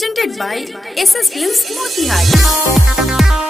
presented by SS Films Motihari.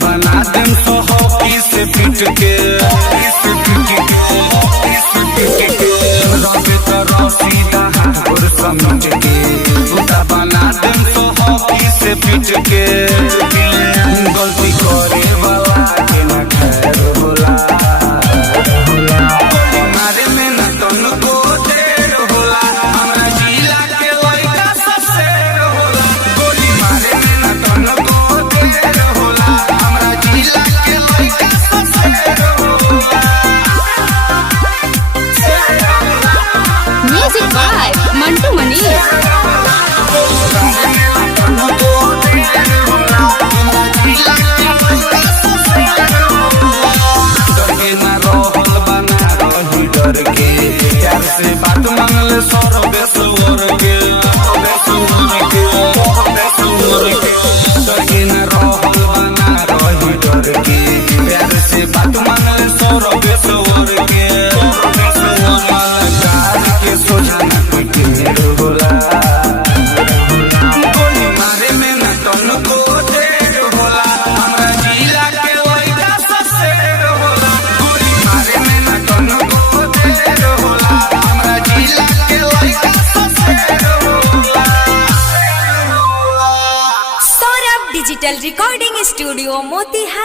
बना दें तो हॉकी से पिट के रबे तो सीधा हाथ और समझ के उता बना दें तो हॉकी से पिट के गलती करे वाला के न खैर होला मारे में न तन को देर होला हमरा जिला के लइका सबसे होला गोली मारे में न तन को देर होला हमरा जिला के लइका सबसे होला। Music by Mantu Mani. से बात मांगले सौर बेसुर के सगिन रहल बना रही डर के प्यार से बात मांगले सौर बेसुर के मालगार के सोझाना पिट मेरे होला गोली मारे में न तन को देर होला हमरा जिला के लइका सबसे होला गोली मारे में न तन को देर होला हमरा जिला के लइका सबसे होला। Saurabh Digital Recording Studio Motihari.